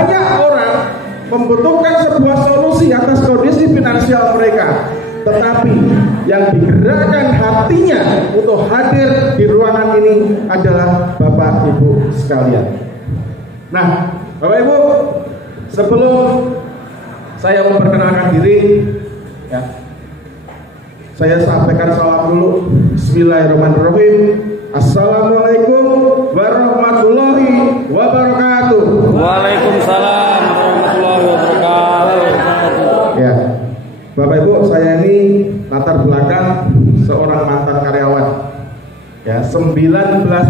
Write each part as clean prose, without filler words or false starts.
banyak orang membutuhkan sebuah solusi atas kondisi finansial mereka, tetapi yang digerakkan hatinya untuk hadir di ruangan ini adalah Bapak Ibu sekalian. Nah, Bapak Ibu, sebelum saya memperkenalkan diri, ya, saya sampaikan salam dulu. Bismillahirrahmanirrahim. Assalamualaikum warahmatullahi wabarakatuh. Waalaikumsalam warahmatullahi wabarakatuh. Ya, Bapak Ibu, saya ini latar belakang seorang mantan karyawan. Ya, 19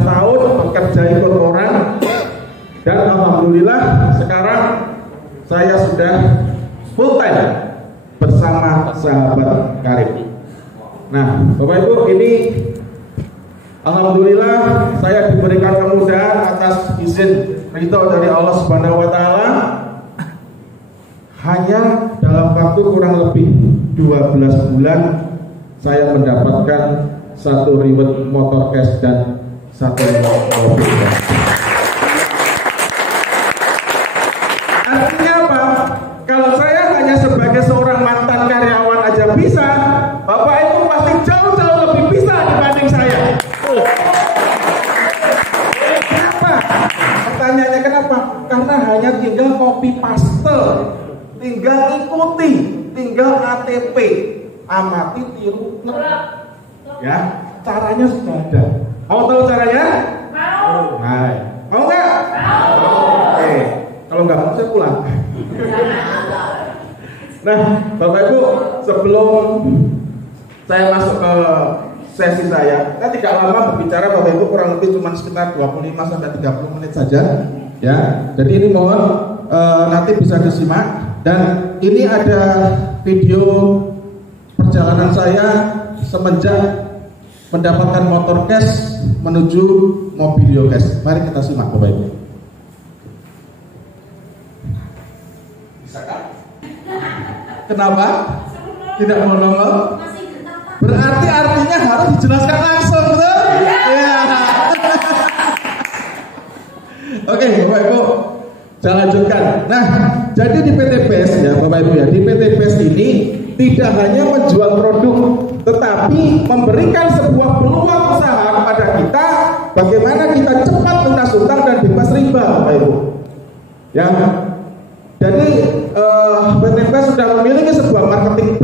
tahun bekerja ikut orang, dan alhamdulillah sekarang saya sudah full time bersama sahabat karib. Nah, Bapak Ibu, ini alhamdulillah saya diberikan kemudahan atas izin ridho dari Allah Subhanahu wa taala. Hanya dalam waktu kurang lebih 12 bulan saya mendapatkan 1 reward motor cash dan 1 mobil cash. Artinya apa? Kalau saya hanya sebagai seorang mantan karyawan aja bisa, Bapak Ibu pasti jauh-jauh lebih bisa dibanding saya. Kenapa? Pertanyaannya kenapa? Karena hanya tinggal copy paste, tinggal ikuti, tinggal ATP, amati, tiru, ya, caranya sudah ada. Mau tahu caranya? Mau. Nah, mau nggak? Mau. Oke, kalau nggak mau saya pulang. Nah, Bapak Ibu, sebelum saya masuk ke sesi saya tidak lama berbicara, Bapak Ibu, kurang lebih cuma sekitar 25-30 menit saja, ya. Jadi ini mohon nanti bisa disimak. Dan ini ada video perjalanan saya semenjak mendapatkan motor cash menuju mobilio cash. Mari kita simak, Bapak Ibu. Bisa kan? Kenapa? Tidak mau nongol? Berarti artinya harus dijelaskan langsung, betul? Ya. Oke, Bapak Ibu, saya lanjutkan. Nah, jadi di PT BES, ya Bapak Ibu, ya, di PT BES ini tidak hanya menjual produk, tetapi memberikan sebuah peluang usaha kepada kita, bagaimana kita cepat lunas utang dan bebas riba, Bapak Ibu. Ya, jadi PT BES sudah memiliki sebuah marketing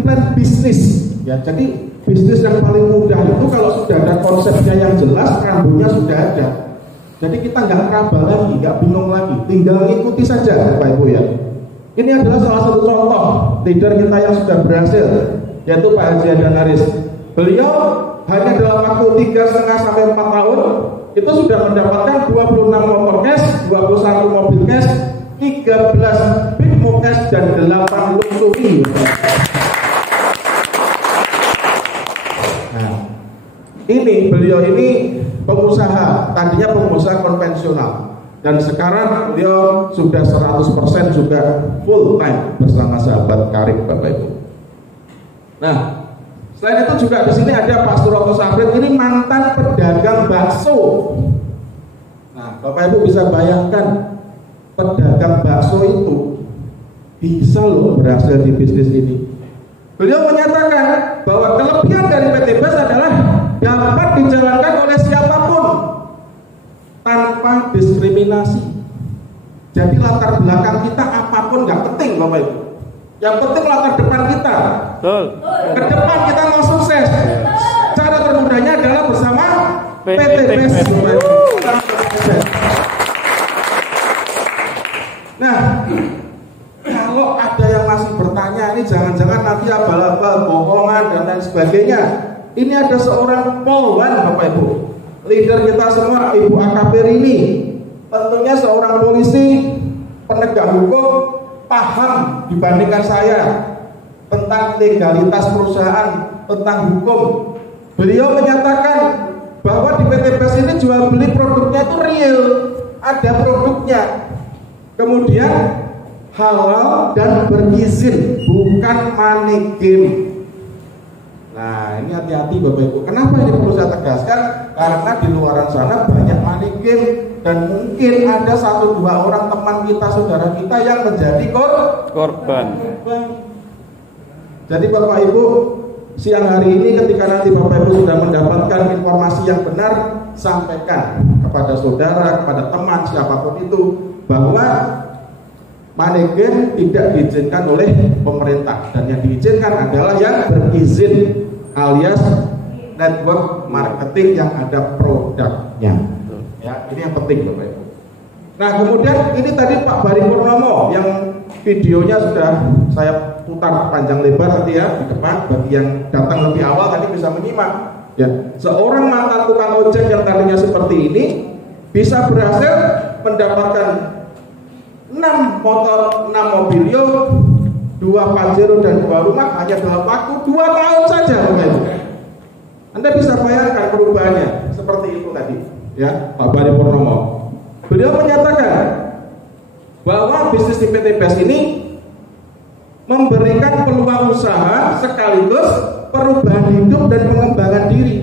plan bisnis. Ya, jadi bisnis yang paling mudah itu kalau sudah ada konsepnya yang jelas, rambunya sudah ada. Jadi kita nggak kabal lagi, nggak bingung lagi, tinggal ngikuti saja, Bapak Ibu, ya. Ini adalah salah satu contoh leader kita yang sudah berhasil, yaitu Pak Haji Adan Haris. Beliau hanya dalam waktu 3,5-4 tahun itu sudah mendapatkan 26 motor cash, 21 mobil cash, 13 big cash, dan 8 luxury. Nah, ini beliau ini pengusaha, tadinya pengusaha konvensional, dan sekarang beliau sudah 100% juga full time bersama sahabat karib, Bapak Ibu. Nah, selain itu juga di sini ada Pak Suroto Sabrit, ini mantan pedagang bakso. Nah, Bapak Ibu bisa bayangkan, pedagang bakso itu bisa loh berhasil di bisnis ini. Beliau menyatakan bahwa kelebihan dari PT BES adalah dapat dijalankan oleh siapapun tanpa diskriminasi. Jadi latar belakang kita apapun nggak penting, Bapak Ibu. Yang penting latar depan kita. Betul. Ke depan kita mau sukses. Cara termudahnya adalah bersama PT BES, Bapak Ibu. Nah, kalau ada yang masih bertanya, ini jangan-jangan nanti abal-abal, bohongan dan lain sebagainya. Ini ada seorang polwan, Bapak Ibu, leader kita semua, Ibu AKP Rini. Tentunya seorang polisi, penegak hukum, paham dibandingkan saya tentang legalitas perusahaan, tentang hukum. Beliau menyatakan bahwa di PT BES ini jual beli produknya itu real, ada produknya. Kemudian halal dan berizin, bukan money game. Nah, ini hati-hati Bapak Ibu. Kenapa ini perlu saya tegaskan? Karena di luaran sana banyak money game. dan mungkin ada 1-2 orang teman kita, saudara kita yang menjadi korban. Jadi Bapak Ibu, siang hari ini ketika nanti Bapak Ibu sudah mendapatkan informasi yang benar, sampaikan kepada saudara, kepada teman, siapapun itu, bahwa money game tidak diizinkan oleh pemerintah, dan yang diizinkan adalah yang berizin alias network marketing yang ada produknya. Ya, ini yang penting Bapak Ibu. Nah, kemudian ini tadi Pak Bari Purnomo yang videonya sudah saya putar panjang lebar tadi ya di depan, bagi yang datang lebih awal tadi bisa menyimak. Ya, seorang mantan tukang ojek yang tadinya seperti ini bisa berhasil mendapatkan 6 motor, 6 mobilio, 2 Pajero dan 2 rumah hanya dalam waktu 2 tahun saja, Bapak Ibu. Anda bisa bayangkan perubahannya seperti itu tadi, ya, Pak Bari Purnomo. Beliau menyatakan bahwa bisnis di PT BES ini memberikan peluang usaha sekaligus perubahan hidup dan pengembangan diri.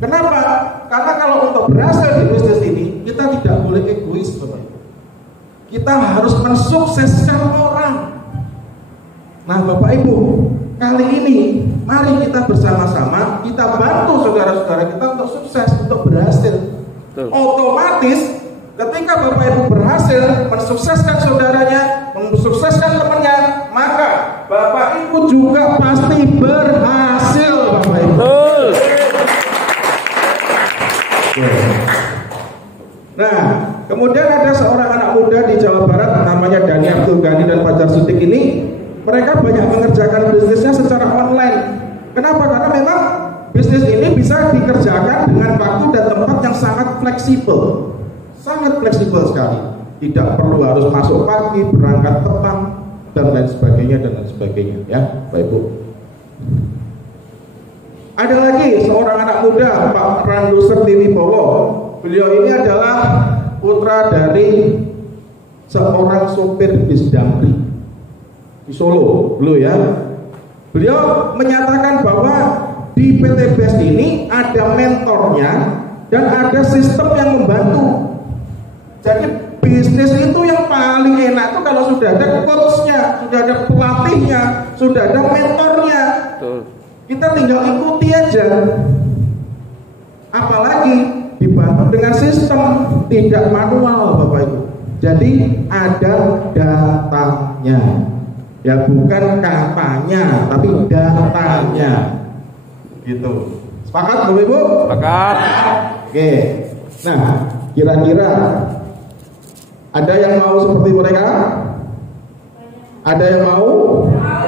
Kenapa? Karena kalau untuk berhasil di bisnis ini, kita tidak boleh egois, Bapak Ibu. Kita harus mensukseskan orang. Nah, Bapak Ibu, kali ini mari kita bersama-sama kita bantu saudara-saudara kita untuk sukses, untuk berhasil. Otomatis ketika Bapak Ibu berhasil mensukseskan saudaranya, mensukseskan temannya, maka Bapak Ibu juga pasti berhasil, Bapak Ibu. Nah, kemudian ada seorang anak muda di Jawa Barat namanya Dani Abdul Ghani dan Fajar Siddiq ini. Mereka banyak mengerjakan bisnisnya secara online. Kenapa? Karena memang bisnis ini bisa dikerjakan dengan waktu dan tempat yang sangat fleksibel. Sangat fleksibel sekali. Tidak perlu harus masuk pagi, berangkat petang, dan lain sebagainya, ya, Pak Ibu. Ada lagi seorang anak muda, Pak Randu Sertiwibowo. Beliau ini adalah putra dari seorang sopir bis damri di Solo dulu ya. Beliau menyatakan bahwa di PT BES ini ada mentornya dan ada sistem yang membantu. Jadi bisnis itu yang paling enak itu kalau sudah ada coachnya, sudah ada pelatihnya, sudah ada mentornya. Kita tinggal ikuti aja. Apalagi dibantu dengan sistem, tidak manual, Bapak Ibu. Jadi ada datanya. Ya, bukan katanya, tapi datanya. Gitu. Sepakat, Bapak Ibu? Sepakat. Oke. Nah, kira-kira ada yang mau seperti mereka? Ada yang mau?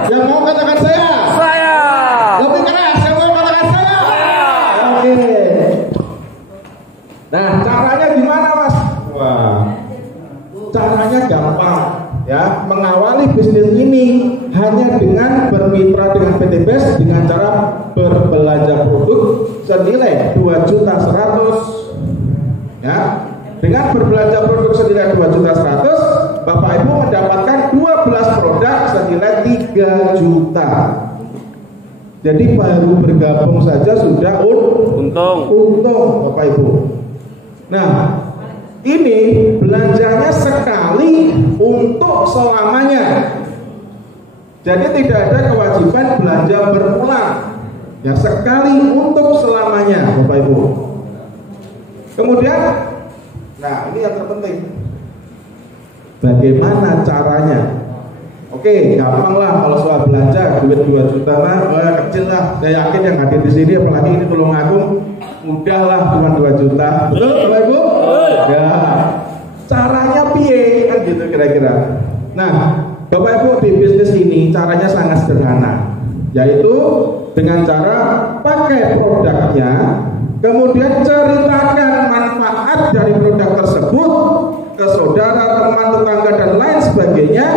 Yang mau katakan saya. Saya. Lebih keras, yang mau katakan saya. Oke. Nah, caranya gimana, Mas? Wah. Caranya gampang. Ya, mengawali bisnis ini hanya dengan bermitra dengan PT BES dengan cara berbelanja produk senilai 2.100.000. Ya, dengan berbelanja produk senilai 2.100.000, Bapak Ibu mendapatkan 12 produk senilai 3 juta. Jadi baru bergabung saja sudah untung, Bapak Ibu. Nah, ini belanjanya sekali untuk selamanya. Jadi tidak ada kewajiban belanja berulang. Ya, sekali untuk selamanya, Bapak Ibu. Kemudian, nah ini yang terpenting. Bagaimana caranya? Oke, gampang lah kalau soal belanja, duit 2 juta mah kecil lah. Saya yakin yang hadir di sini, apalagi ini Tulungagung, mudah lah cuma 2 juta. Betul, Bapak Ibu? Ya, caranya piye kan gitu kira-kira. Nah, Bapak Ibu, di bisnis ini caranya sangat sederhana, yaitu dengan cara pakai produknya, kemudian ceritakan manfaat dari produk tersebut ke saudara, teman, tetangga dan lain sebagainya.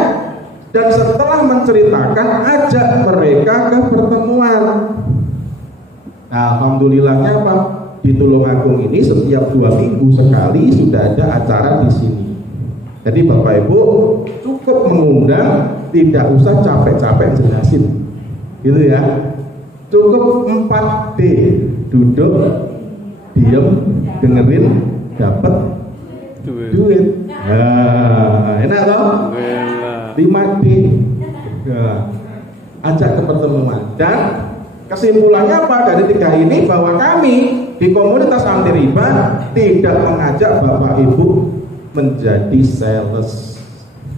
Dan setelah menceritakan, ajak mereka ke pertemuan. Nah, alhamdulillahnya Pak, di Tulungagung ini setiap 2 minggu sekali sudah ada acara di sini. Jadi Bapak Ibu cukup mengundang, tidak usah capek-capek jelasin, gitu ya. Cukup 4D, duduk, diem, dengerin, dapat Duit. Nah, enak toh? Enak. 5D. Nah, ajak ke pertemuan. Dan kesimpulannya apa dari 3 ini, bahwa kami di komunitas anti riba tidak mengajak Bapak Ibu menjadi sales.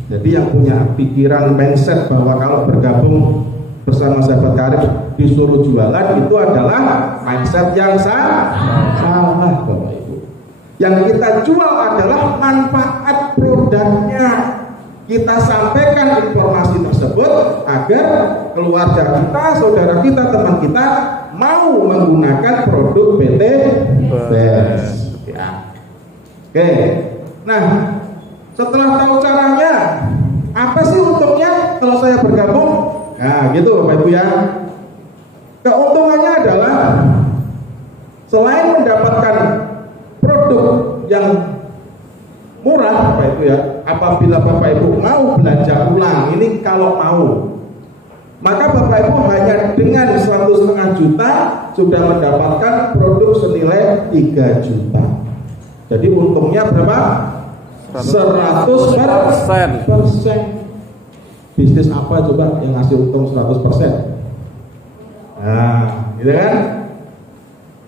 Jadi yang punya pikiran mindset bahwa kalau bergabung bersama sahabat karib disuruh jualan, itu adalah mindset yang salah Bapak Ibu. Yang kita jual adalah manfaat produknya. Kita sampaikan informasi tersebut agar keluarga kita, saudara kita, teman kita mau menggunakan produk PT BES. Ya. Oke. Nah, setelah tahu caranya, apa sih untungnya kalau saya bergabung? Nah, gitu Bapak Ibu ya. Keuntungannya adalah selain mendapatkan produk yang murah Bapak Ibu ya, apabila Bapak Ibu mau belanja ulang, ini kalau mau, maka Bapak Ibu hanya dengan 1,5 juta sudah mendapatkan produk senilai 3 juta. Jadi untungnya berapa? 100%. Bisnis apa coba yang ngasih untung 100%? Nah, gitu kan?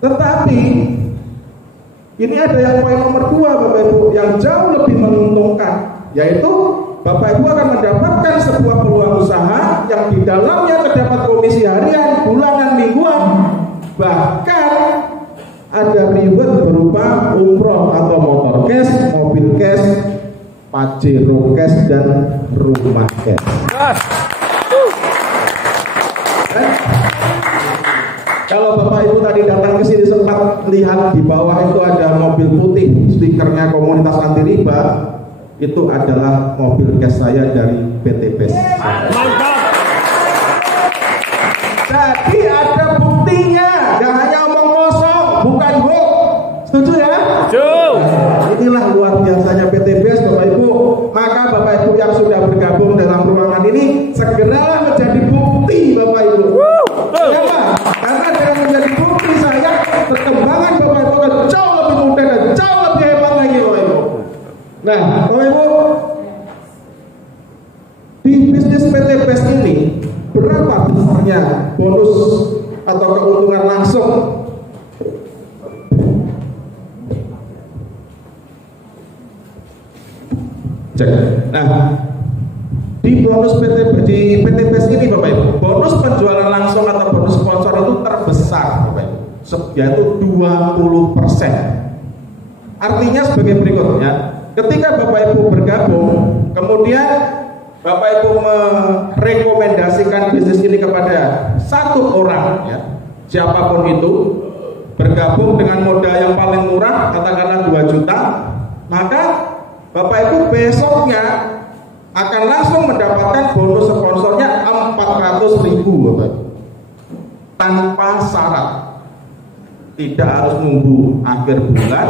Tetapi ini ada yang poin nomor 2 Bapak Ibu yang jauh lebih menguntungkan, yaitu Bapak Ibu akan mendapatkan sebuah peluang usaha yang di dalamnya terdapat komisi harian, bulanan, mingguan, bahkan ada reward berupa umroh atau motor cash, mobil cash, pajero cash, dan rumah cash. Kalau Bapak Ibu tadi datang ke sini sempat lihat di bawah itu ada mobil putih, stikernya komunitas anti riba, itu adalah mobil cash saya dari PT BES. Jadi ada buktinya, gak hanya omong kosong, bukan hoax. Setuju ya? Setuju. Nah, inilah luar biasanya PT BES Bapak Ibu. Maka Bapak Ibu yang sudah bergabung dalam ruangan ini, segeralah menjadi bukti Bapak Ibu. Kenapa? Karena dengan menjadi bukti saya, perkembangan Bapak Ibu akan jauh lebih mudah dan jauh lebih hebat lagi Bapak Ibu. Nah Bapak Ibu, di bisnis PT BES ini berapa besarnya bonus atau keuntungan langsung? Cek. Nah, di bonus di PT BES ini Bapak Ibu, bonus penjualan langsung atau bonus sponsor itu terbesar Bapak Ibu, yaitu 20%. Artinya sebagai berikutnya, ketika Bapak Ibu bergabung, kemudian Bapak Ibu merekomendasikan bisnis ini kepada satu orang, ya, siapapun itu, bergabung dengan modal yang paling murah, katakanlah 2 juta, maka Bapak Ibu besoknya akan langsung mendapatkan bonus sponsornya 400.000 Bapak Ibu, tanpa syarat. Tidak harus nunggu akhir bulan,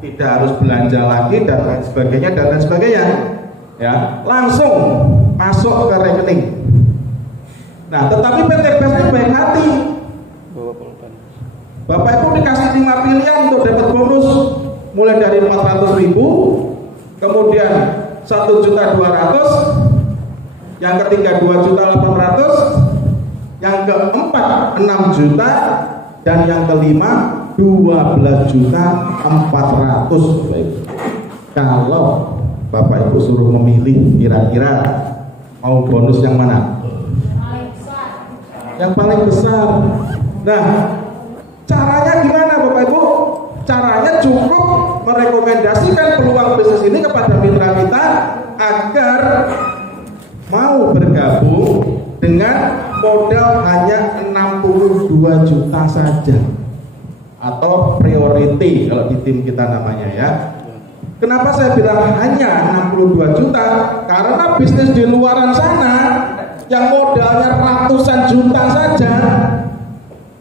tidak harus belanja lagi dan lain sebagainya dan lain sebagainya. Ya, langsung masuk ke rekening. Nah, tetapi PT BES ini baik hati. Bapak Ibu dikasih 5 pilihan untuk dapat bonus, mulai dari 400.000, kemudian 1.200.000, yang ketiga 2.800.000, yang keempat 6 juta, dan yang kelima 12.400.000. Kalau Bapak Ibu suruh memilih, kira-kira mau bonus yang mana? Yang paling besar. Nah, caranya gimana Bapak Ibu? Caranya cukup merekomendasikan peluang bisnis ini kepada mitra kita agar mau bergabung dengan modal hanya 62 juta saja, atau priority kalau di tim kita namanya ya. Kenapa saya bilang hanya 62 juta? Karena bisnis di luaran sana yang modalnya ratusan juta saja,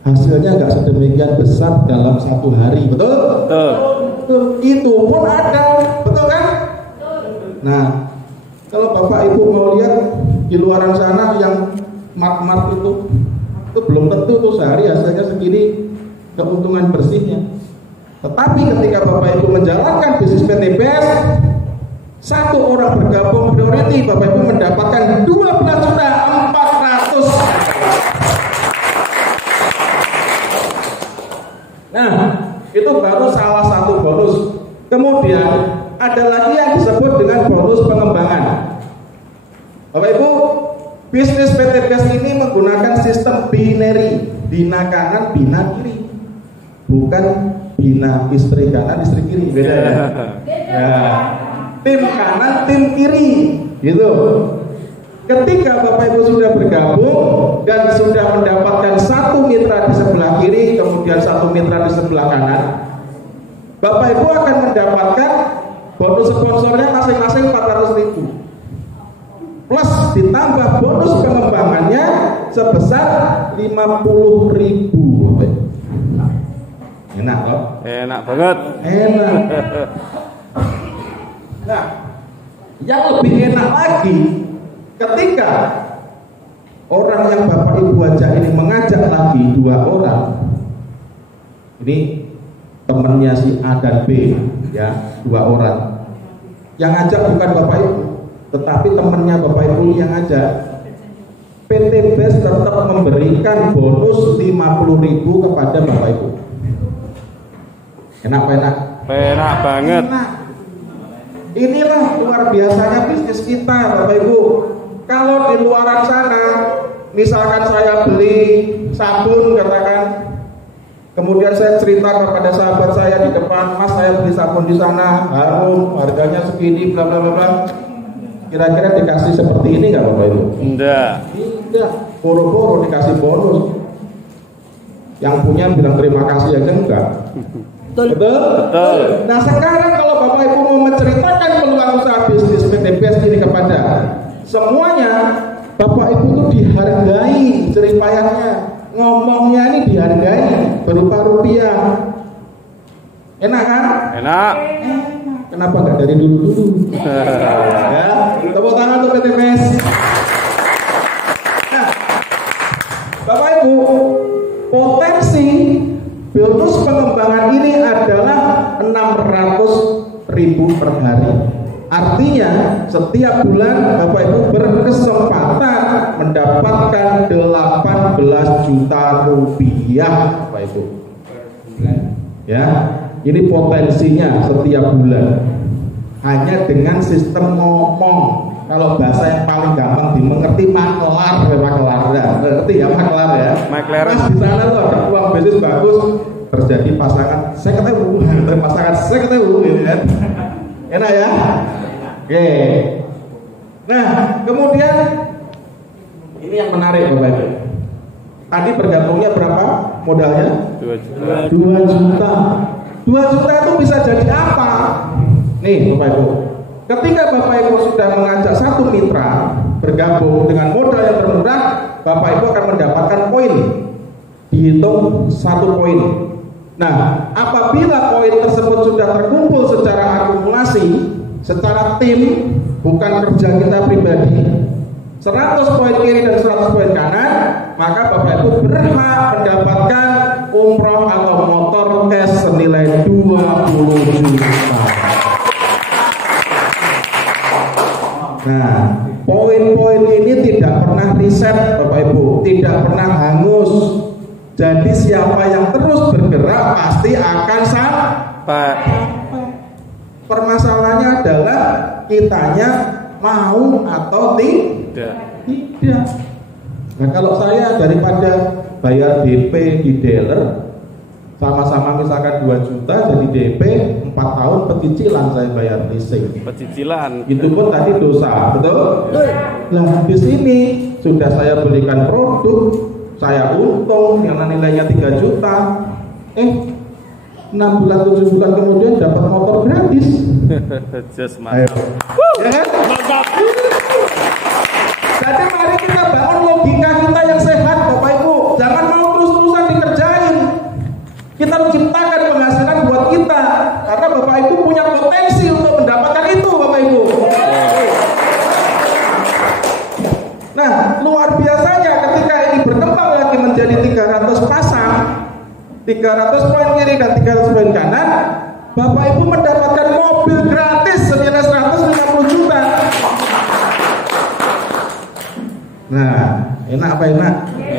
hasilnya nggak sedemikian besar dalam 1 hari, betul? Betul. Itu pun ada, betul kan? Nah, kalau Bapak Ibu mau lihat di luaran sana yang mart-mart itu belum tentu tuh sehari hasilnya segini keuntungan bersihnya. Tetapi ketika Bapak Ibu menjalankan bisnis PTBS, satu orang bergabung priority, Bapak Ibu mendapatkan 12.400.000. Nah, itu baru salah satu bonus. Kemudian ada lagi yang disebut dengan bonus pengembangan. Bapak Ibu, bisnis PTBS ini menggunakan sistem binary, bina kanan, bina kiri, bukan bina istri kanan, istri kiri, beda ya. Ya. Tim kanan, tim kiri, gitu. Ketika Bapak Ibu sudah bergabung dan sudah mendapatkan satu mitra di sebelah kiri, kemudian satu mitra di sebelah kanan, Bapak Ibu akan mendapatkan bonus sponsornya masing-masing 400.000. Plus ditambah bonus pengembangannya sebesar 50.000. Enak loh. Enak banget. Enak. Nah, yang lebih enak lagi, ketika orang yang Bapak Ibu ajak ini mengajak lagi 2 orang, ini temannya si A dan B, ya, 2 orang. Yang ajak bukan Bapak Ibu, tetapi temannya Bapak Ibu yang ngajak. PTBS tetap memberikan bonus 50.000 kepada Bapak Ibu. Enak. Enak banget. Enak. Inilah luar biasanya bisnis kita, Bapak Ibu. Kalau di luaran sana, misalkan saya beli sabun, katakan, kemudian saya cerita kepada sahabat saya di depan, Mas, saya beli sabun di sana, harum, harganya segini, bla bla bla bla. Kira-kira dikasih seperti ini nggak, Bapak Ibu? Enggak. Tidak, boro-boro dikasih bonus. Yang punya bilang terima kasih aja enggak. Betul. Nah, sekarang kalau Bapak Ibu mau menceritakan peluang usaha bisnis PTBS ini kepada semuanya, Bapak Ibu itu dihargai jeripayahnya, ngomongnya ini dihargai berupa rupiah. Enak kan? Enak. Kenapa nggak dari dulu? Ya, tepuk tangan untuk PTBS. Nah, Bapak Ibu, potensi bonus pengembangan ini adalah 600.000 per hari. Artinya setiap bulan Bapak Ibu berkesempatan mendapatkan 18 juta rupiah, Bapak Ibu. Ya, ini potensinya setiap bulan. Hanya dengan sistem ngomong. Kalau bahasa yang paling gampang dimengerti, maklar, ngerti ya, maklar ya. Maklar. Mas, di sana tuh ada peluang bisnis bagus, terjadi pasangan saya ketemu, gitu kan. Enak ya. Oke. Nah, kemudian ini yang menarik, Bapak Ibu. Tadi bergabungnya berapa modalnya? 2 juta. 2 juta. 2 juta itu bisa jadi apa? Nih, Bapak Ibu. Ketika Bapak Ibu sudah mengajak satu mitra bergabung dengan modal yang termurah, Bapak Ibu akan mendapatkan poin. Dihitung 1 poin. Nah, apabila poin tersebut sudah terkumpul secara akumulasi, secara tim, bukan kerja kita pribadi, 100 poin kiri dan 100 poin kanan, maka Bapak Ibu berhak mendapatkan umroh atau motor cash senilai 20 juta. Nah, poin-poin ini tidak pernah riset, Bapak Ibu, tidak pernah hangus. Jadi siapa yang terus bergerak pasti akan sampai. Permasalahannya adalah kitanya mau atau tidak. Nah, kalau saya daripada bayar DP di dealer, sama-sama misalkan 2 juta jadi DP 4 tahun pecicilan saya bayar leasing. Pecicilan. Itu pun tadi dosa, betul? Nah, di sini sudah saya belikan produk, saya untung yang nilainya 3 juta. 6 bulan 7 bulan kemudian dapat motor gratis. Just Ayo. Ya kan? Jadi mari kita bangun logika kita yang sehat, Bapak Ibu. Jangan mau terus-terusan dikerjain. Kita menciptakan penghasilan buat kita, karena Bapak Ibu punya potensi untuk mendapatkan itu, Bapak Ibu. Nah, luar biasanya ketika ini berkembang lagi menjadi 300 pasang, 300 poin kiri dan 300 poin kanan, Bapak Ibu mendapatkan mobil gratis senilai 150 juta. Nah, enak apa enak?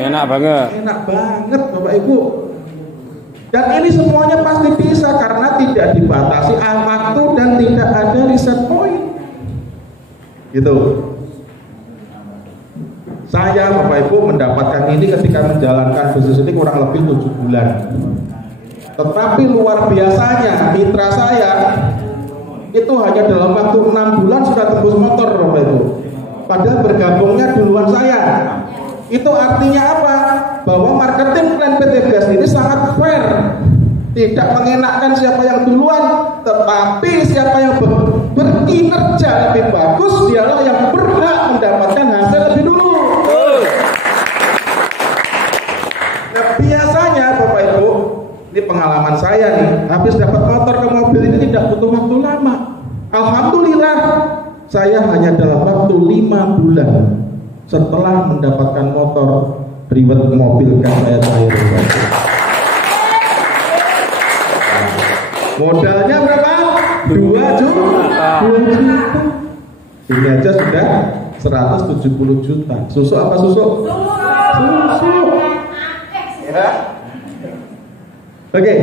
Enak banget. Enak banget Bapak Ibu. Dan ini semuanya pasti bisa karena tidak dibatasi waktu dan tidak ada reset point. Gitu. Saya Bapak Ibu mendapatkan ini ketika menjalankan bisnis ini kurang lebih 7 bulan. Tetapi luar biasanya mitra saya itu hanya dalam waktu 6 bulan sudah tembus motor Bapak Ibu. Padahal bergabungnya duluan saya. Itu artinya apa? Bahwa marketing plan PT Gas ini sangat fair. Tidak mengenakkan siapa yang duluan, tetapi siapa yang berkinerja lebih bagus, dialah yang berhak mendapatkan hasil lebih dulu. Nah, biasanya Bapak Ibu, ini pengalaman saya nih, habis dapat motor ke mobil ini tidak butuh waktu lama. Alhamdulillah, saya hanya dalam waktu 5 bulan setelah mendapatkan motor ribet mobil kan saya cair. Modalnya berapa? 2 juta. Ini aja sudah 170 juta. Susu apa susu? Susu. Ya. Oke.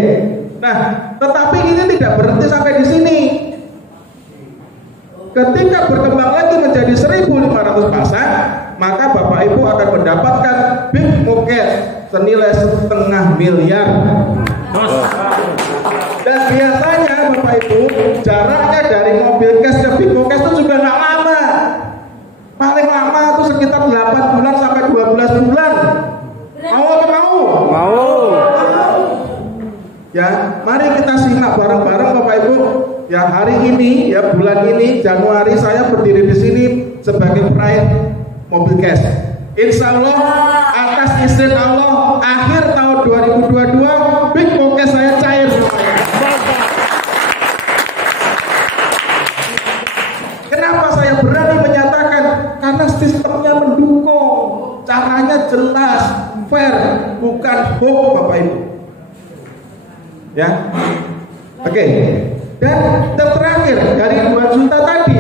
Nah, tetapi ini tidak berhenti sampai di sini. Ketika berkembang lagi menjadi 1.500 pasang, maka Bapak Ibu akan mendapatkan big moket senilai 0,5 miliar. Dan biasanya Bapak Ibu, jaraknya dari mobil cash ke big moket itu juga nggak lama. Paling lama itu sekitar 8 bulan sampai 12 bulan. Mau atau mau? Mau. Ya, mari kita simak bareng-bareng Bapak Ibu. Ya, hari ini, ya bulan ini Januari saya berdiri di sini sebagai pride mobil cash. Insya Allah atas izin Allah akhir tahun 2022 big moket saya cair. Kenapa saya berani menyatakan? Karena sistemnya mendukung, caranya jelas, fair, bukan hoax Bapak Ibu. Ya, oke. Dan terakhir dari 2 juta tadi,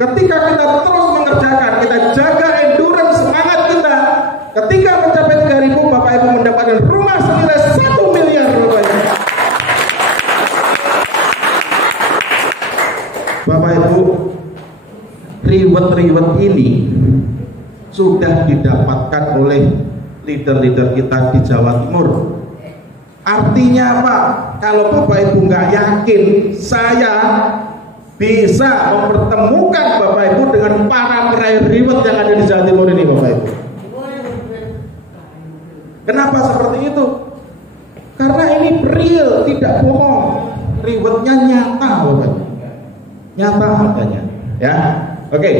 ketika kita terus mengerjakan, kita jaga endurance semangat kita, ketika mencapai 3.000, Bapak Ibu mendapatkan rumah senilai 1 miliar rupiah. Bapak Ibu, reward ini sudah didapatkan oleh leader-leader kita di Jawa Timur. Artinya apa? Kalau Bapak Ibu nggak yakin, saya bisa mempertemukan Bapak Ibu dengan para peraih reward yang ada di Jawa Timur ini, Bapak Ibu. Kenapa seperti itu? Karena ini real, tidak bohong. Rewardnya nyata, Bapak Ibu. Nyata harganya, ya. Oke,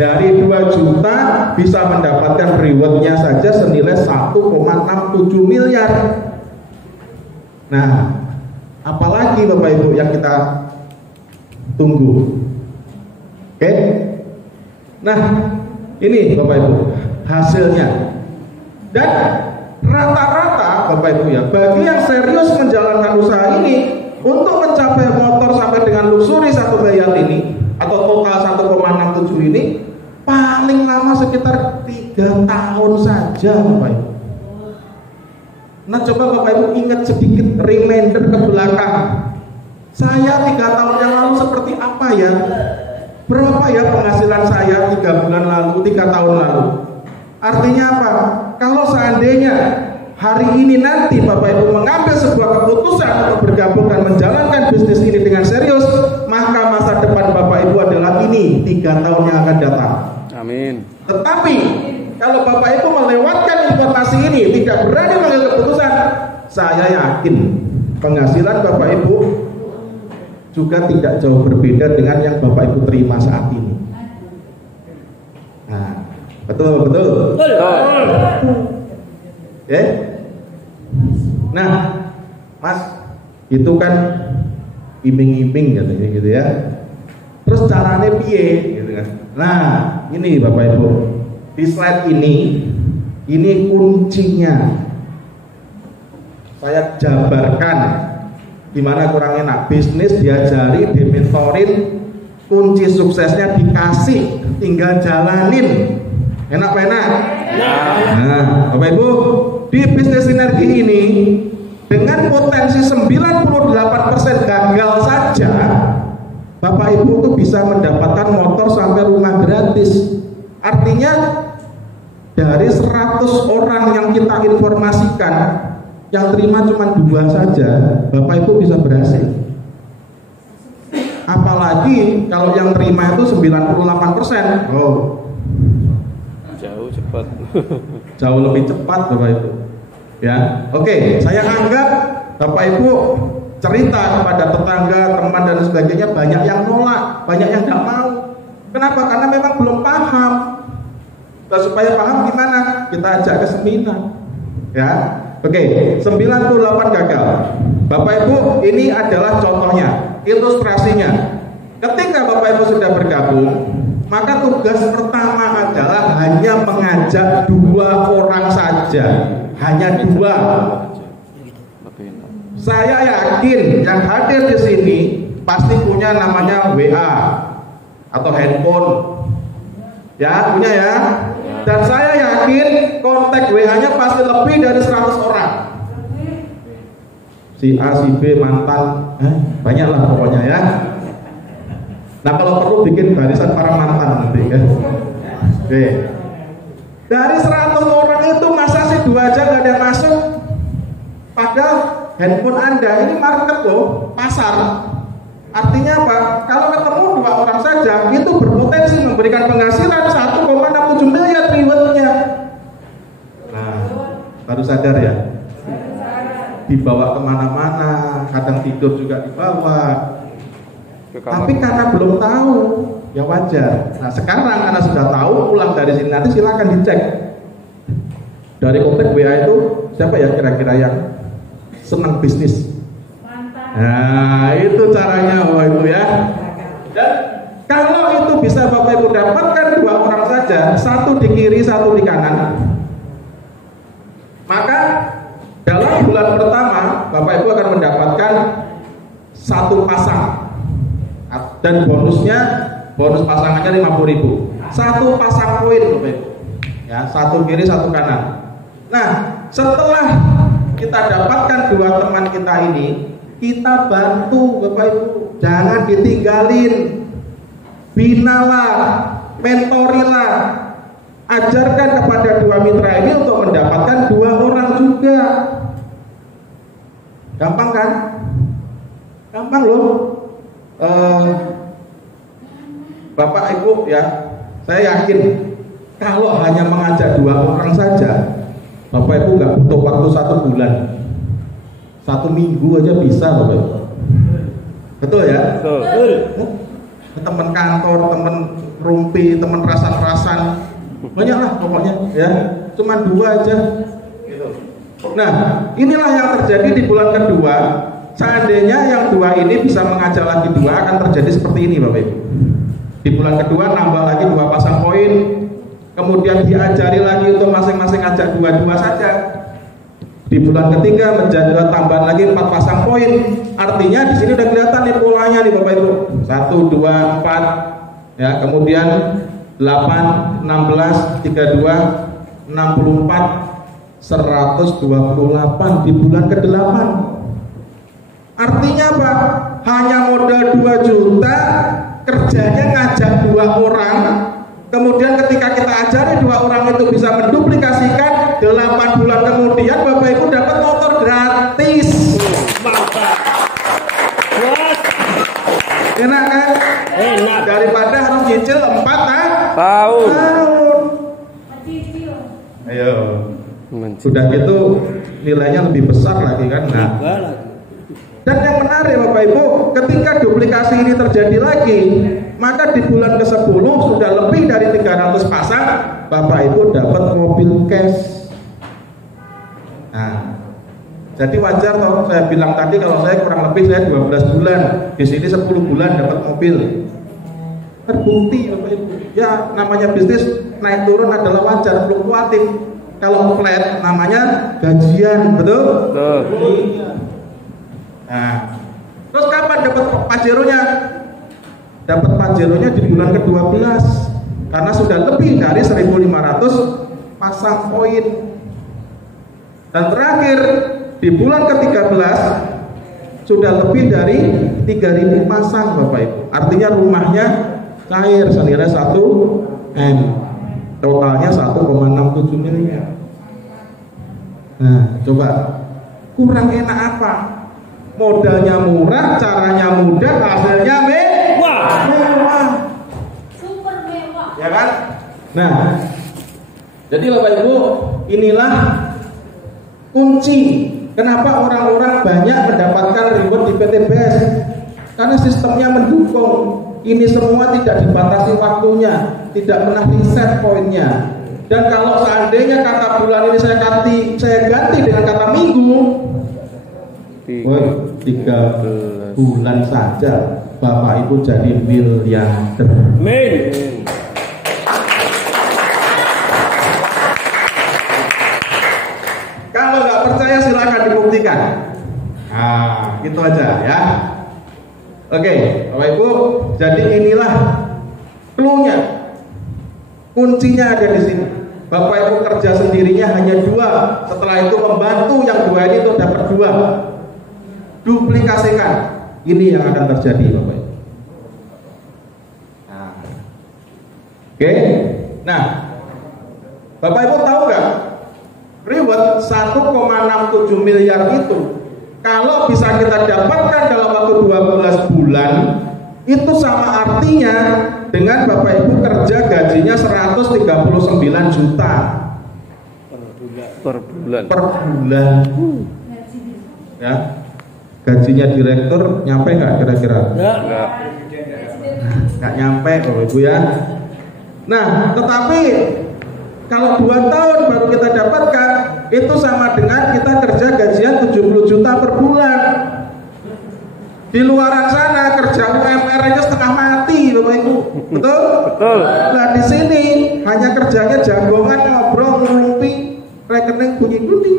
dari 2 juta bisa mendapatkan rewardnya saja senilai 1,67 miliar. Nah, apalagi Bapak Ibu yang kita tunggu. Oke? Nah, ini Bapak Ibu hasilnya. Dan rata-rata Bapak Ibu ya, bagi yang serius menjalankan usaha ini untuk mencapai motor sampai dengan luxury 1 miliar ini atau total 1,67 ini paling lama sekitar 3 tahun saja Bapak Ibu. Nah, coba Bapak Ibu ingat sedikit reminder ke belakang. Saya 3 tahun yang lalu seperti apa ya? Berapa ya penghasilan saya 3 bulan lalu, 3 tahun lalu? Artinya apa? Kalau seandainya hari ini nanti Bapak Ibu mengambil sebuah keputusan untuk bergabung dan menjalankan bisnis ini dengan serius, maka masa depan Bapak Ibu adalah ini 3 tahun yang akan datang. Amin. Tetapi kalau Bapak Ibu melewatkan informasi ini, tidak berani mengambil keputusan, saya yakin penghasilan Bapak Ibu juga tidak jauh berbeda dengan yang Bapak Ibu terima saat ini. Nah, betul. Ya? Nah, Mas, itu kan iming-iming katanya gitu ya. Terus caranya piye gitu kan. Nah, ini Bapak Ibu. Di slide ini kuncinya. saya jabarkan gimana kurang enak. Bisnis diajari, dimentorin, kunci suksesnya dikasih, tinggal jalanin. Enak Pak enak? Nah, Bapak Ibu, di bisnis sinergi ini dengan potensi 98% gagal saja, Bapak Ibu tuh bisa mendapatkan motor sampai rumah gratis. Artinya dari 100 orang yang kita informasikan, yang terima cuma 2 saja, Bapak Ibu bisa berhasil. Apalagi kalau yang terima itu 98%. Oh, Jauh cepat. jauh lebih cepat Bapak Ibu. Ya, oke, saya anggap Bapak Ibu cerita kepada tetangga, teman dan sebagainya, banyak yang nolak, banyak yang tidak mau. Kenapa? Karena memang belum paham. Dan supaya paham gimana? Kita ajak ke seminar. Ya, oke, 98 gagal. Bapak Ibu, ini adalah contohnya, ilustrasinya. Ketika Bapak Ibu sudah bergabung, maka tugas pertama adalah hanya mengajak 2 orang saja, hanya 2. Saya yakin yang hadir di sini pasti punya namanya WA atau handphone, ya punya ya. Dan saya yakin kontak WA-nya pasti lebih dari 100 orang. Si A, si B, mantan, banyak lah pokoknya ya. Nah kalau perlu bikin barisan para mantan nanti kan. Oke. Dari 100 orang itu masa sih 2 aja gak ada yang masuk? Padahal handphone Anda ini market loh, pasar. Artinya apa? Kalau ketemu 2 orang saja, itu berpotensi memberikan penghasilan 1,67 miliar rewardnya. Nah, baru sadar ya? Dibawa kemana-mana, kadang tidur juga dibawa. Tapi karena belum tahu, ya wajar. Nah sekarang karena sudah tahu, pulang dari sini nanti silakan dicek. Dari kontak WA itu siapa ya kira-kira yang senang bisnis? Nah itu caranya Bapak Ibu ya. Dan kalau itu bisa Bapak Ibu dapatkan 2 orang saja, 1 di kiri, 1 di kanan, maka dalam bulan pertama Bapak Ibu akan mendapatkan 1 pasang. Dan bonusnya, bonus pasangannya 50.000. 1 pasang poin Bapak Ibu. Ya, 1 kiri, 1 kanan. Nah, setelah kita dapatkan 2 teman kita ini, kita bantu Bapak Ibu. Jangan ditinggalin. Binalah, mentorilah. Ajarkan kepada 2 mitra ini untuk mendapatkan 2 orang juga. Gampang kan? Gampang loh. Bapak Ibu ya, saya yakin kalau hanya mengajak 2 orang saja, Bapak Ibu nggak butuh waktu 1 bulan, 1 minggu aja bisa Bapak Ibu. Betul ya? Betul. Teman kantor, teman rumpi, teman rasan-rasan, banyak lah pokoknya ya. Cuma 2 aja. Nah, inilah yang terjadi di bulan kedua. Seandainya yang 2 ini bisa mengajak lagi 2, akan terjadi seperti ini Bapak Ibu. Di bulan kedua nambah lagi 2 pasang poin, kemudian diajari lagi untuk masing-masing ajak 2-2 saja. Di bulan ketiga menjadi tambahan lagi 4 pasang poin. Artinya di sini udah kelihatan nih polanya nih Bapak Ibu. 1, 2, 4, ya, kemudian 8, 16, 32, 64, 128 di bulan ke-8. Artinya apa? Hanya modal 2 juta, kerjanya ngajak 2 orang, kemudian ketika kita ajari 2 orang itu bisa menduplikasikan, 8 bulan kemudian Bapak Ibu dapat motor gratis. Mantap. Enak kan? Enak. Daripada harus nyicil 4 Tahun. Ayo. Sudah gitu nilainya lebih besar lagi kan. Nah, dan yang menarik Bapak Ibu, ketika duplikasi ini terjadi lagi, maka di bulan ke-10 sudah lebih dari 300 pasang, Bapak Ibu dapat mobil cash. Nah, jadi wajar toh saya bilang tadi kalau saya kurang lebih saya 12 bulan, di sini 10 bulan dapat mobil. Terbukti Bapak Ibu. Ya namanya bisnis naik turun adalah wajar, fluktuatif. Kalau flat namanya gajian, betul? Betul. Nah, terus kapan dapat pajeronya? Dapat pajeronya di bulan ke-12 karena sudah lebih dari 1.500 pasang poin. Dan terakhir di bulan ke-13 sudah lebih dari 3.000 pasang Bapak Ibu. Artinya rumahnya cair senilai 1 M. Totalnya 1,67 miliar. Nah, coba kurang enak apa? Modalnya murah, caranya mudah, hasilnya mewah. Super mewah. Ya kan? Nah, jadi Bapak Ibu, inilah kunci kenapa orang-orang banyak mendapatkan reward di PTBS. Karena sistemnya mendukung. Ini semua tidak dibatasi waktunya, tidak pernah reset poinnya. Dan kalau seandainya kata bulan ini saya ganti dengan kata minggu, 3 bulan saja Bapak Ibu jadi miliarder. Amin. Kalau nggak percaya silakan dibuktikan. Nah, gitu aja ya. Oke, Bapak Ibu, jadi inilah clue-nya. Kuncinya ada di sini. Bapak Ibu kerja sendirinya hanya 2. Setelah itu membantu yang 2 ini untuk dapat 2. Duplikasikan. Ini yang akan terjadi, Bapak Ibu. Nah. Oke. Nah, Bapak Ibu tahu nggak? Reward 1,67 miliar itu kalau bisa kita dapatkan dalam waktu 12 bulan, itu sama artinya dengan Bapak Ibu kerja gajinya 139 juta Per bulan. per bulan. Ya, gajinya direktur nyampe nggak kira-kira? Enggak. Enggak. Nggak nyampe Bapak Ibu ya. Nah, tetapi kalau 2 tahun baru kita dapatkan, itu sama dengan kita kerja gajian 70 juta per bulan. Di luaran sana kerja UMR aja setengah mati Bapak Ibu. Betul? Betul. Nah di sini hanya kerjanya jagongan, ngobrol, ngerumpi, rekening bunyi gunting.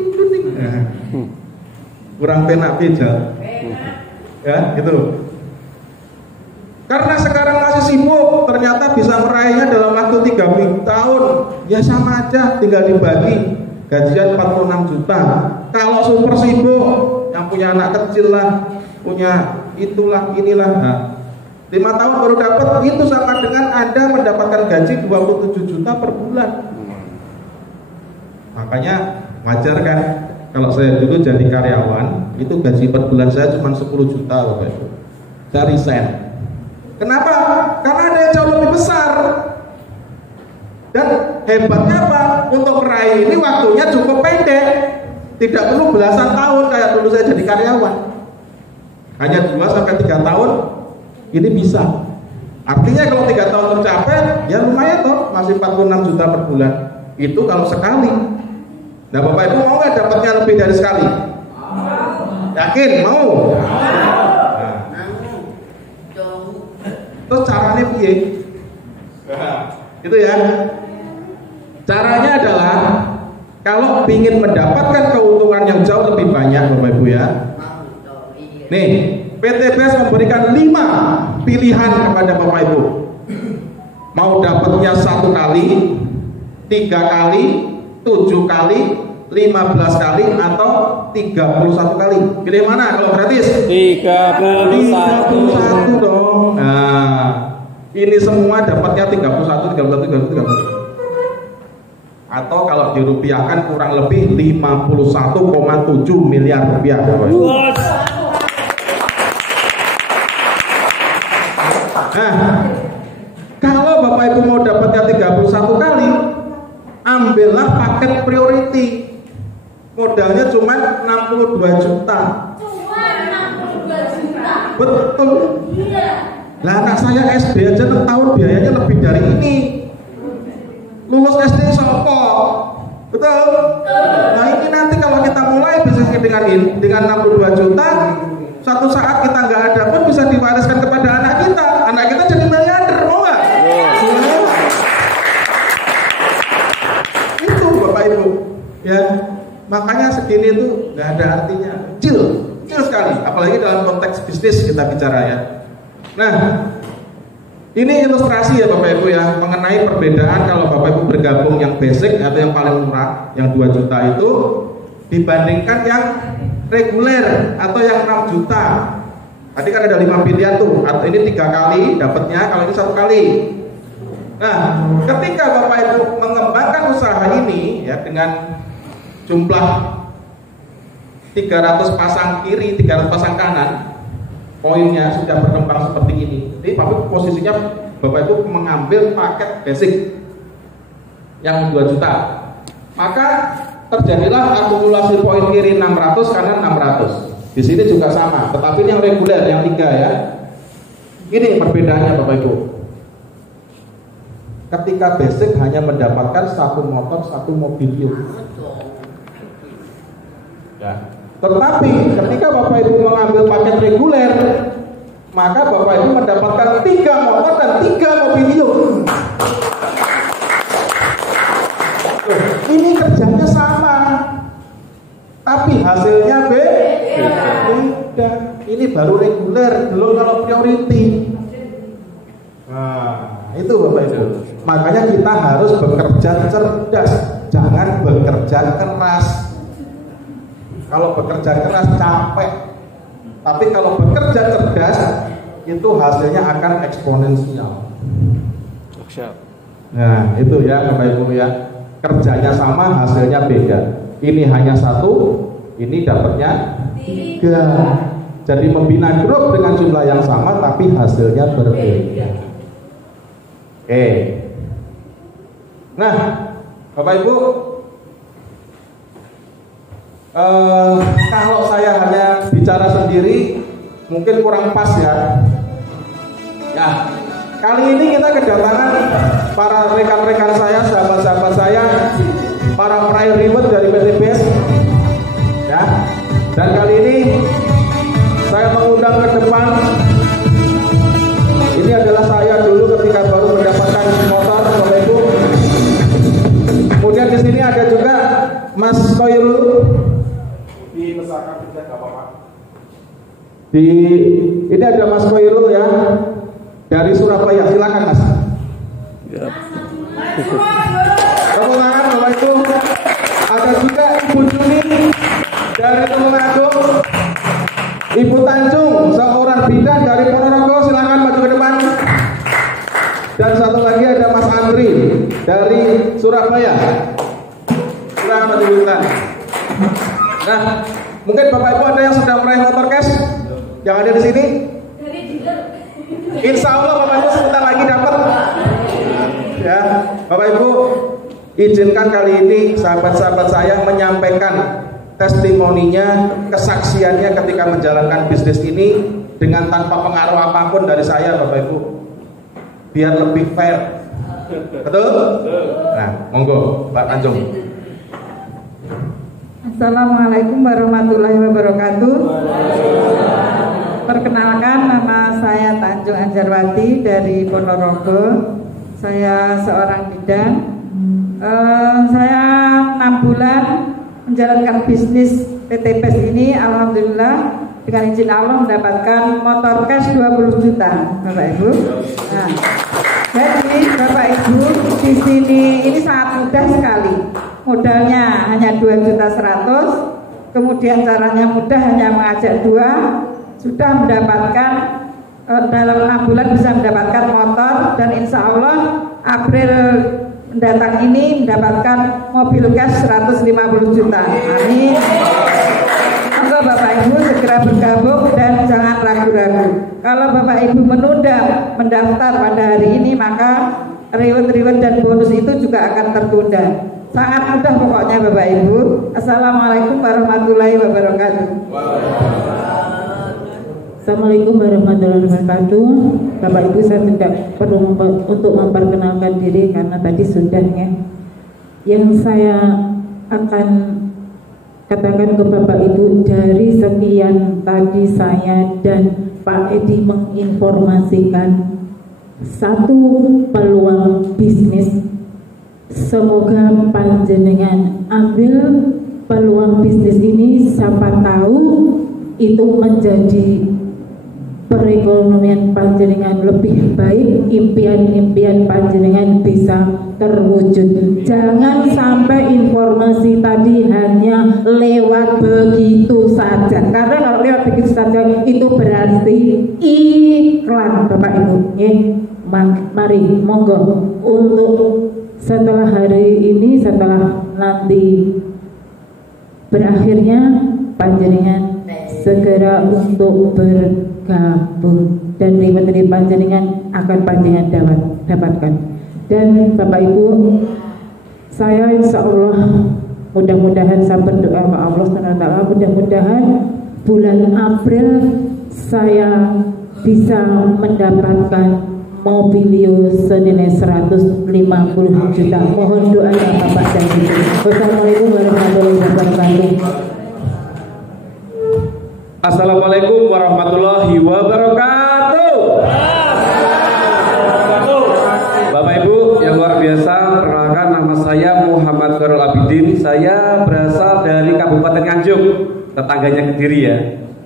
Kurang penak pijat. Ya, gitu. Karena sekarang masih sibuk, ternyata bisa meraihnya dalam waktu 3 tahun. Ya sama aja, tinggal dibagi. Gajian 46 juta. Kalau super sibuk, yang punya anak kecil lah, punya itulah, inilah. Nah, 5 tahun baru dapat, itu sama dengan Anda mendapatkan gaji 27 juta per bulan. Makanya wajar kan, kalau saya dulu jadi karyawan, itu gaji per bulan saya cuma 10 juta Bapak Ibu. Saya resign. Kenapa? Karena ada yang jauh lebih besar. Dan hebatnya apa? Untuk meraih ini waktunya cukup pendek. Tidak perlu belasan tahun kayak dulu saya jadi karyawan. Hanya 2-3 tahun ini bisa. Artinya kalau 3 tahun tercapai, ya lumayan toh, masih 46 juta per bulan. Itu kalau sekali. Nah Bapak Ibu mau nggak dapatnya lebih dari sekali? Yakin? Mau? Terus caranya piye? Itu ya. Caranya adalah kalau ingin mendapatkan keuntungan yang jauh lebih banyak Bapak Ibu ya. Nih, PTBS memberikan 5 pilihan kepada Bapak Ibu. Mau dapatnya 1 kali, 3 kali, 7 kali, 15 kali atau 31 kali. Pilih mana kalau gratis? 31 dong. Nah, ini semua dapatnya 31. Atau kalau dirupiahkan kurang lebih 51,7 miliar rupiah. Nah, kalau Bapak Ibu mau dapatnya 31 kali, ambillah paket priority. Modalnya cuma 62 juta. Cuma 62 juta. Betul. Iya. Lah anak saya SD aja 6 tahun biayanya lebih dari ini. Lulus SD sopo. Betul? Nah ini nanti kalau kita mulai bisnis dengan 62 juta, suatu saat kita nggak ada pun bisa diwariskan kepada anak kita. Anak kita jadi miliarder, mau nggak? Itu Bapak Ibu. segini itu nggak ada artinya, kecil sekali, apalagi dalam konteks bisnis kita bicara ya. Nah, ini ilustrasi ya Bapak Ibu ya, mengenai perbedaan kalau Bapak Ibu bergabung yang basic atau yang paling murah, yang 2 juta itu dibandingkan yang reguler atau yang 6 juta. Tadi kan ada 5 pilihan tuh, atau ini 3 kali dapatnya, kalau ini 1 kali. Nah, ketika Bapak Ibu mengembangkan usaha ini ya dengan jumlah 300 pasang kiri, 300 pasang kanan, poinnya sudah berkembang seperti ini. Jadi Bapak posisinya Bapak Ibu mengambil paket basic yang 2 juta. Maka terjadilah akumulasi poin kiri 600 kanan 600. Di sini juga sama, tetapi ini yang reguler yang 3 ya. Ini perbedaannya Bapak Ibu. Ketika basic hanya mendapatkan 1 motor, 1 mobilium. Ya. Tetapi ketika Bapak Ibu mengambil paket reguler, maka Bapak Ibu mendapatkan 3 motor dan 3 mobilium. Ini kerjanya sama, tapi hasilnya beda. Ini baru reguler, belum kalau priority. Nah, itu Bapak Ibu. Makanya kita harus bekerja cerdas, jangan bekerja keras. Kalau bekerja keras capek, tapi kalau bekerja cerdas itu hasilnya akan eksponensial. Nah itu ya Bapak Ibu ya, kerjanya sama hasilnya beda. Ini hanya 1, ini dapatnya 3. Jadi membina grup dengan jumlah yang sama tapi hasilnya berbeda. Oke. Nah Bapak Ibu, kalau saya hanya bicara sendiri mungkin kurang pas ya. Ya, kali ini kita kedatangan para rekan-rekan saya, sahabat-sahabat saya, para peraih reward dari PTBS. Ya, dan kali ini saya mengundang ke depan. Ini adalah saya dulu ketika baru mendapatkan motor, Bapak Ibu. Kemudian di sini ada juga Mas Koirul. Dibesarkan juga nggak apa-apa. Ini ada Mas Koirul ya, dari Surabaya. Silakan Mas. Ya. Tepuk tangan Bapak Ibu. Ada juga Ibu Juni dari Tulungagung, Ibu Tanjung seorang bidan dari Ponorogo. Silakan maju ke depan. Dan satu lagi ada Mas Andri dari Surabaya. Silakan maju ke depan. Nah, mungkin Bapak Ibu ada yang sudah meraih motor cash yang ada di sini? Insya Allah Bapak Ibu sebentar lagi dapat. Ya, Bapak Ibu, izinkan kali ini sahabat-sahabat saya menyampaikan testimoninya, kesaksiannya ketika menjalankan bisnis ini dengan tanpa pengaruh apapun dari saya, Bapak Ibu, biar lebih fair. Betul? Nah, monggo Pak Tanjung. Assalamualaikum warahmatullahi wabarakatuh. Perkenalkan, nama saya Tanjung Anjarwati dari Ponorogo. Saya seorang bidan. Saya 6 bulan menjalankan bisnis PTBS ini. Alhamdulillah dengan izin Allah mendapatkan motor cash 20 juta, Bapak Ibu. Nah, jadi Bapak Ibu di sini ini sangat mudah sekali. Modalnya hanya 2.100.000, kemudian caranya mudah, hanya mengajak 2, sudah mendapatkan dalam 6 bulan bisa mendapatkan motor, dan insya Allah April mendatang ini mendapatkan mobil cash 150 juta. Amin. Monggo Bapak Ibu segera bergabung dan jangan ragu-ragu. Kalau Bapak Ibu menunda mendaftar pada hari ini, maka reward dan bonus itu juga akan tertunda. Sangat mudah pokoknya Bapak Ibu. Assalamualaikum warahmatullahi wabarakatuh. Assalamualaikum warahmatullahi wabarakatuh. Bapak Ibu, saya tidak perlu untuk memperkenalkan diri karena tadi sudah ya. Yang saya akan katakan ke Bapak Ibu, dari sekian tadi saya dan Pak Edi menginformasikan satu peluang bisnis. Semoga panjenengan ambil peluang bisnis ini siapa tahu itu menjadi perekonomian panjenengan lebih baik, impian-impian panjenengan bisa terwujud. Jangan sampai informasi tadi hanya lewat begitu saja, karena kalau lewat begitu saja itu berarti iklan, Bapak Ibu. Mari monggo untuk setelah hari ini, setelah nanti berakhirnya panjenengan segera untuk bergabung dan materi panjenengan akan panjenengan dapatkan. Dan Bapak Ibu, saya insya Allah mudah-mudahan saya berdoa ke Allah SWT, mudah-mudahan bulan April saya bisa mendapatkan mobilio senilai 150 juta. Mohon doanya Bapak dan Ibu. Wassalamualaikum warahmatullahi wabarakatuh. Assalamualaikum warahmatullahi wabarakatuh. Bapak Ibu yang luar biasa, perkenalkan nama saya Muhammad Khairul Abidin. Saya berasal dari Kabupaten Nganjuk, tetangganya Kediri ya,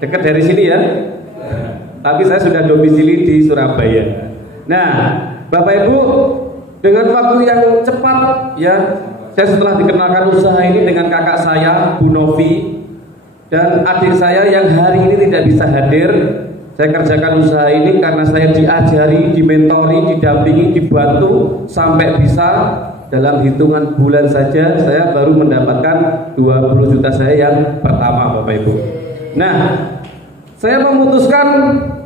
dekat dari sini ya. Tapi saya sudah domisili di Surabaya. Nah, Bapak Ibu, dengan waktu yang cepat ya, saya setelah dikenalkan usaha ini dengan kakak saya Bu Novi dan adik saya yang hari ini tidak bisa hadir. Saya kerjakan usaha ini karena saya diajari, dimentori, didampingi, dibantu sampai bisa dalam hitungan bulan saja saya baru mendapatkan 20 juta saya yang pertama, Bapak Ibu. Nah, saya memutuskan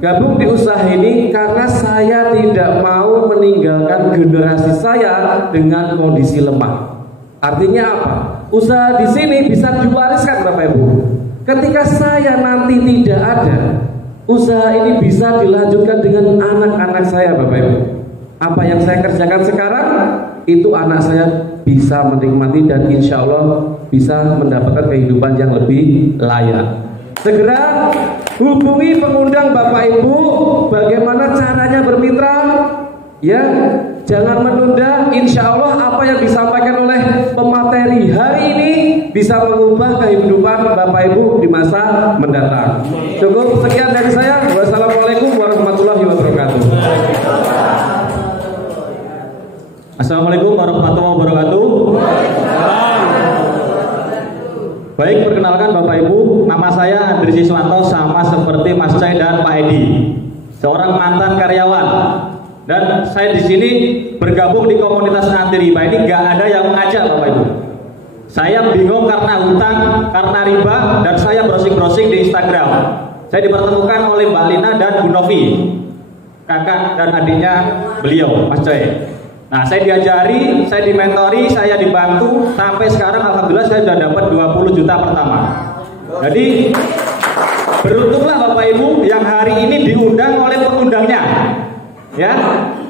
gabung di usaha ini karena saya tidak mau meninggalkan generasi saya dengan kondisi lemah. Artinya apa? Usaha di sini bisa diwariskan, Bapak Ibu. Ketika saya nanti tidak ada, usaha ini bisa dilanjutkan dengan anak-anak saya, Bapak Ibu. Apa yang saya kerjakan sekarang, itu anak saya bisa menikmati dan insya Allah bisa mendapatkan kehidupan yang lebih layak. Segera hubungi pengundang Bapak Ibu, bagaimana caranya bermitra, ya. Jangan menunda, insya Allah apa yang disampaikan oleh pemateri hari ini bisa mengubah kehidupan Bapak Ibu di masa mendatang. Cukup sekian dari saya. Wassalamualaikum warahmatullahi wabarakatuh. Assalamualaikum warahmatullahi wabarakatuh. Baik, perkenalkan Bapak Ibu, nama saya Andri Siswanto, sama seperti Mas Cai dan Pak Edi, seorang mantan karyawan. Dan saya di sini bergabung di komunitas anti riba ini nggak ada yang ngajak, Bapak Ibu. Saya bingung karena hutang, karena riba, dan saya browsing-browsing di Instagram. Saya dipertemukan oleh Mbak Lina dan Bu Novi, kakak dan adiknya beliau, Mas Coy. Nah, saya diajari, saya dimentori, saya dibantu, sampai sekarang alhamdulillah saya sudah dapat 20 juta pertama. Jadi beruntunglah Bapak Ibu yang hari ini diundang oleh pengundangnya. Ya,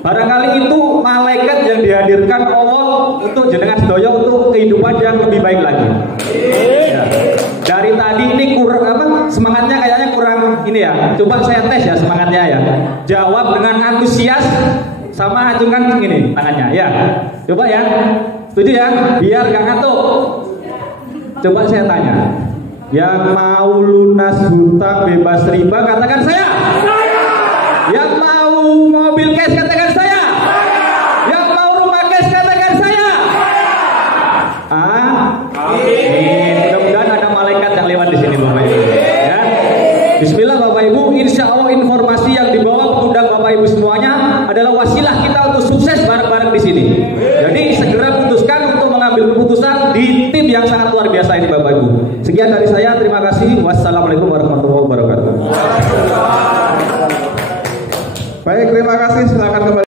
barangkali itu malaikat yang dihadirkan Allah untuk jenengan sedoyo untuk kehidupan yang lebih baik lagi. Ya. Dari tadi ini kurang apa? Semangatnya kayaknya kurang ini ya. Coba saya tes ya semangatnya ya. Jawab dengan antusias sama acungkan ini tangannya ya. Coba ya. Setuju ya? Biar gak ngantuk. Coba saya tanya. Yang mau lunas hutang bebas riba katakan saya. Yang mau mobil cash katakan saya. Yang mau rumah cash katakan saya. Amin. Mudah-mudahan ada malaikat yang lewat di sini Bapak Ibu. Ya. Bismillah Bapak Ibu. Insya Allah informasi yang dibawa pengundang Bapak Ibu semuanya adalah wasilah kita untuk sukses bareng-bareng di sini. Jadi segera putuskan untuk mengambil keputusan di tim yang sangat luar biasa ini Bapak Ibu. Sekian dari saya. Terima kasih. Wassalamualaikum warahmatullahi wabarakatuh. Baik, terima kasih. Silakan kembali.